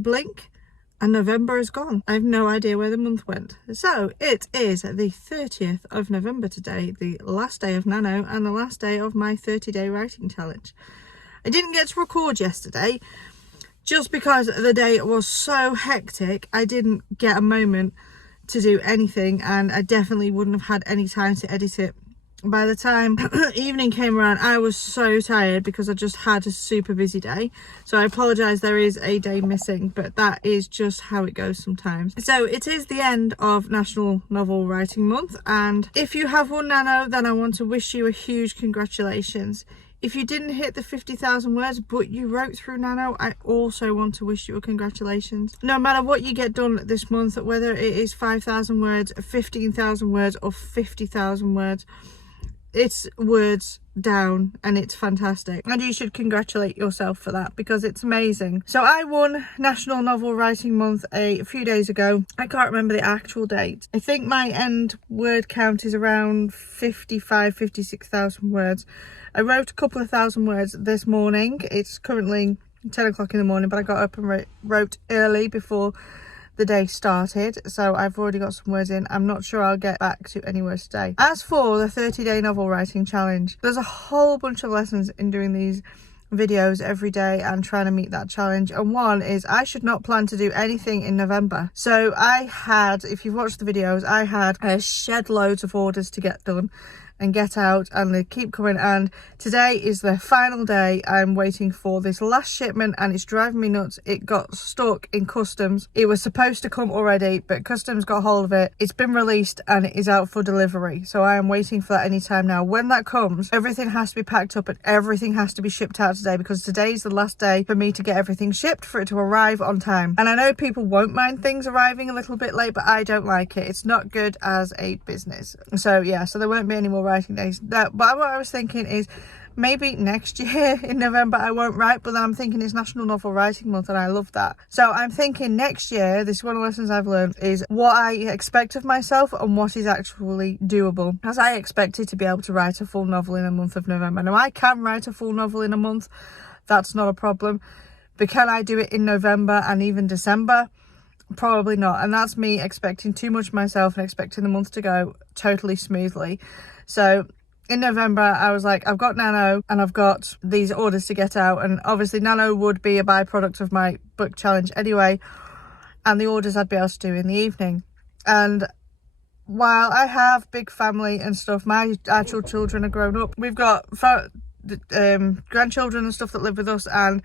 you blink and November is gone. I have no idea where the month went. So it is the 30th of November today, the last day of Nano and the last day of my 30-day writing challenge. I didn't get to record yesterday just because the day was so hectic. I didn't get a moment to do anything, and I definitely wouldn't have had any time to edit it. By the time evening came around, I was so tired because I just had a super busy day. So I apologise, there is a day missing, but that is just how it goes sometimes. So it is the end of National Novel Writing Month, and if you have won Nano, then I want to wish you a huge congratulations. If you didn't hit the 50,000 words, but you wrote through Nano, I also want to wish you a congratulations. No matter what you get done this month, whether it is 5,000 words, 15,000 words, or 50,000 words, it's words down and it's fantastic, and you should congratulate yourself for that because it's amazing. So I won National Novel Writing Month a few days ago. I can't remember the actual date. I think my end word count is around 56,000 words. I wrote a couple of thousand words this morning. It's currently 10 o'clock in the morning, but I got up and wrote early before the day started, so I've already got some words in. I'm not sure I'll get back to any words today. As for the 30-day novel writing challenge, there's a whole bunch of lessons in doing these videos every day and trying to meet that challenge, and one is I should not plan to do anything in November. So I had, if you've watched the videos, I had shed loads of orders to get done and get out, and they keep coming, and today is the final day. I'm waiting for this last shipment and it's driving me nuts. It got stuck in customs. It was supposed to come already, but customs got hold of it. It's been released and it is out for delivery, so I am waiting for that anytime now. When that comes, everything has to be packed up and everything has to be shipped out today, because today is the last day for me to get everything shipped, for it to arrive on time. And I know people won't mind things arriving a little bit late, but I don't like it. It's not good as a business. So yeah, so there won't be any more writing days. But what I was thinking is maybe next year in November I won't write, but then I'm thinking it's National Novel Writing Month and I love that. So I'm thinking next year, this is one of the lessons I've learned, is what I expect of myself and what is actually doable. As I expected to be able to write a full novel in a month of November. Now I can write a full novel in a month, that's not a problem, but can I do it in November and even December? Probably not. And that's me expecting too much of myself and expecting the month to go totally smoothly. So in November, I was like, I've got Nano and I've got these orders to get out. And obviously Nano would be a byproduct of my book challenge anyway. And the orders I'd be able to do in the evening. And while I have big family and stuff, my actual children are grown up. We've got grandchildren and stuff that live with us, and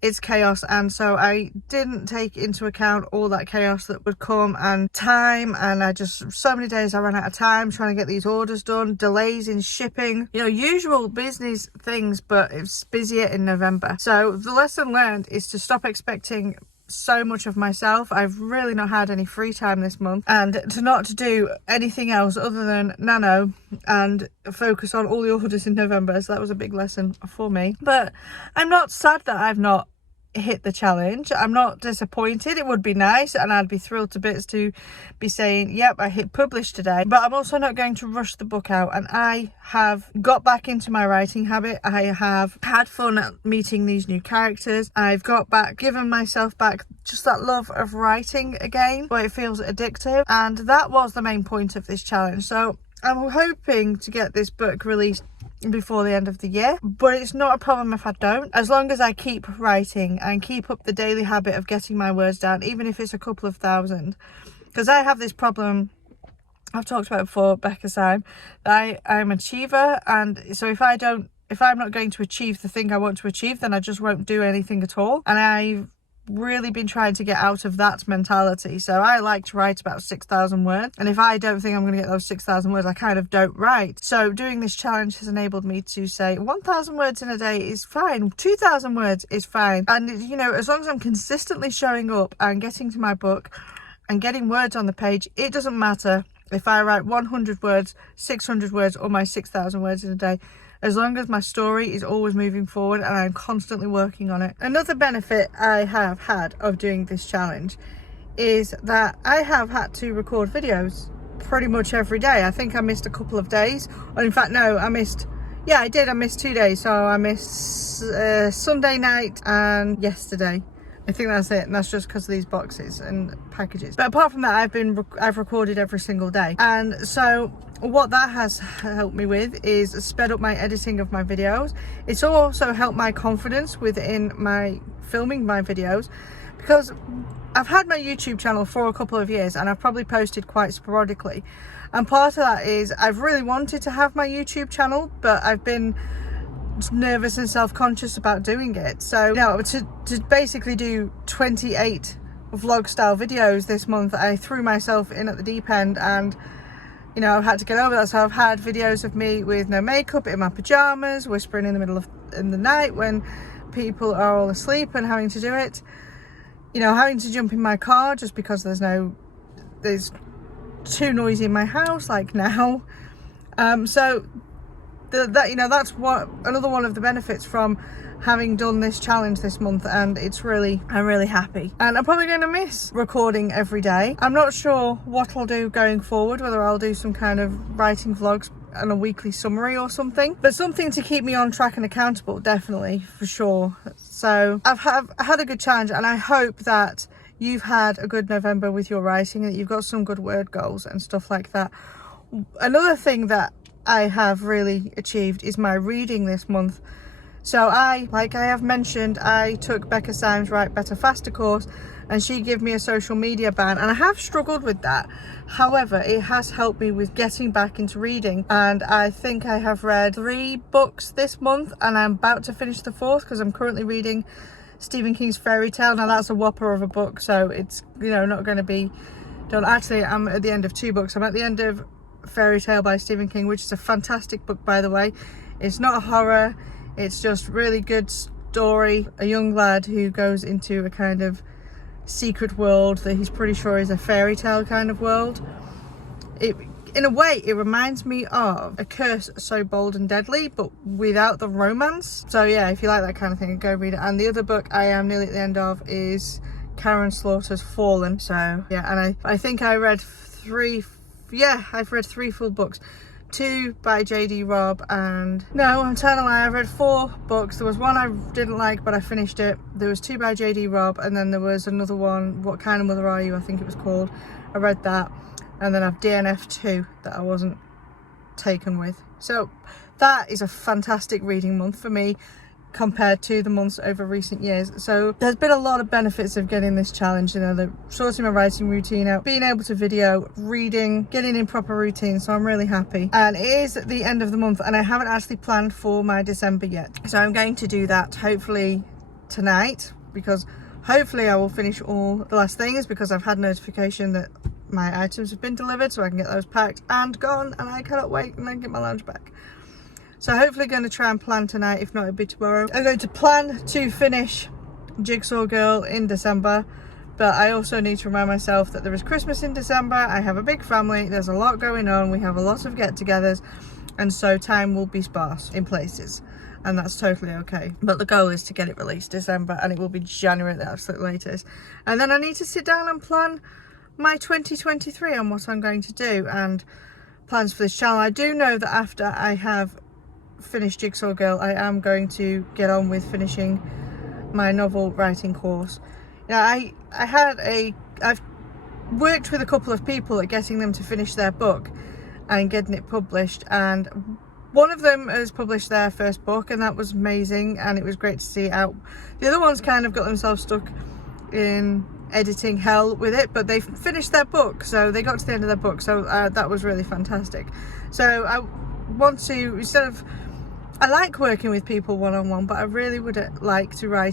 it's chaos, and so I didn't take into account all that chaos that would come and time, and so many days I ran out of time trying to get these orders done, delays in shipping, you know, usual business things, but it's busier in November. So the lesson learned is to stop expecting so much of myself. I've really not had any free time this month, and to not do anything else other than Nano and focus on all the orders in November. So that was a big lesson for me, but I'm not sad that I've not hit the challenge. I'm not disappointed. It would be nice and I'd be thrilled to bits to be saying, yep, I hit publish today, but I'm also not going to rush the book out. And I have got back into my writing habit. I have had fun at meeting these new characters. I've given myself back just that love of writing again, where it feels addictive, and that was the main point of this challenge. So I'm hoping to get this book released before the end of the year, but it's not a problem if I don't, as long as I keep writing and keep up the daily habit of getting my words down, even if it's a couple of thousand. Because I have this problem I've talked about before, Becca's time, that I'm an achiever, and so if I'm not going to achieve the thing I want to achieve, then I just won't do anything at all. And I've really been trying to get out of that mentality. So I like to write about 6,000 words, and if I don't think I'm going to get those 6,000 words, I kind of don't write. So doing this challenge has enabled me to say 1,000 words in a day is fine, 2,000 words is fine, and you know, as long as I'm consistently showing up and getting to my book and getting words on the page, it doesn't matter if I write 100 words, 600 words, or my 6,000 words in a day, as long as my story is always moving forward and I'm constantly working on it. Another benefit I have had of doing this challenge is that I have had to record videos pretty much every day. I think I missed a couple of days, or in fact no, I missed 2 days. So I missed Sunday night and yesterday. I think that's it, and that's just because of these boxes and packages. But apart from that, I've recorded every single day, and so what that has helped me with is sped up my editing of my videos. It's also helped my confidence within my filming my videos, because I've had my YouTube channel for a couple of years and I've probably posted quite sporadically, and part of that is I've really wanted to have my YouTube channel, but I've been nervous and self-conscious about doing it. So to basically do 28 vlog style videos this month, I threw myself in at the deep end, and I've had to get over that. So I've had videos of me with no makeup, in my pajamas, whispering in the middle of the night when people are all asleep and having to do it, having to jump in my car just because there's too noisy in my house, like now. So that's what another one of the benefits from having done this challenge this month, and I'm really happy. And I'm probably going to miss recording every day. I'm not sure what I'll do going forward, whether I'll do some kind of writing vlogs and a weekly summary or something, but something to keep me on track and accountable, definitely, for sure. So I've had a good challenge, and I hope that you've had a good November with your writing, that you've got some good word goals and stuff like that. Another thing that I have really achieved is my reading this month. So like I have mentioned, I took Becca Syme's Write Better Faster course, and she gave me a social media ban, and I have struggled with that. However, it has helped me with getting back into reading, and I think I have read 3 books this month, and I'm about to finish the 4th because I'm currently reading Stephen King's Fairy Tale. Now that's a whopper of a book, so it's not going to be done. Actually, I'm at the end of 2 books. I'm at the end of Fairy Tale by Stephen King, which is a fantastic book, by the way. It's not a horror, it's just really good story. A young lad who goes into a kind of secret world that he's pretty sure is a fairy tale kind of world. In a way, it reminds me of A Curse So Bold and Deadly, but without the romance. So yeah, if you like that kind of thing, go read it. And the other book I am nearly at the end of is Karen Slaughter's Fallen. So yeah, and I think I read 3 I've read 3 full books. 2 by J.D. Robb, and no, I'm telling a lie, I've read 4 books. There was one I didn't like, but I finished it. There was 2 by J.D. Robb, and then there was another one, What Kind of Mother Are You, I think it was called. I read that, and then I've DNF'd 2 that I wasn't taken with. So that is a fantastic reading month for me compared to the months over recent years. So there's been a lot of benefits of getting this challenge, the sorting my writing routine out, being able to video, reading, getting in proper routine. So I'm really happy. And it is the end of the month, and I haven't actually planned for my December yet, so I'm going to do that hopefully tonight, because hopefully I will finish all the last things, because I've had notification that my items have been delivered, so I can get those packed and gone, and I cannot wait and then get my lunch back. So hopefully going to try and plan tonight, if not it'll be tomorrow. I'm going to plan to finish Jigsaw Girl in December, but I also need to remind myself that there is Christmas in December. I have a big family, there's a lot going on, we have a lot of get-togethers, and so time will be sparse in places, and that's totally okay. But the goal is to get it released December, and it will be January at the absolute latest. And then I need to sit down and plan my 2023 on what I'm going to do, and plans for this channel. I do know that after I have finished Jigsaw Girl, I am going to get on with finishing my novel writing course. I've worked with a couple of people at getting them to finish their book and getting it published, and one of them has published their first book, and that was amazing, and it was great to see it out. The other ones kind of got themselves stuck in editing hell with it, but they finished their book, so they got to the end of their book, so that was really fantastic. So I want to, I like working with people one-on-one, but I really would like to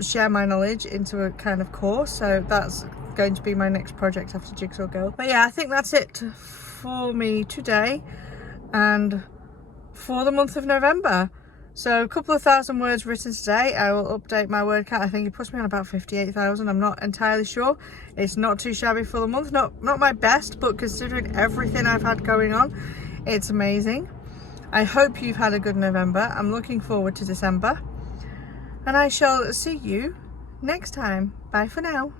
share my knowledge into a kind of course, so that's going to be my next project after Jigsaw Girl. But yeah, I think that's it for me today and for the month of November. So a couple of thousand words written today. I will update my word count. I think it puts me on about 58,000. I'm not entirely sure. It's not too shabby for the month. Not my best, but considering everything I've had going on, it's amazing. I hope you've had a good November. I'm looking forward to December, and I shall see you next time. Bye for now.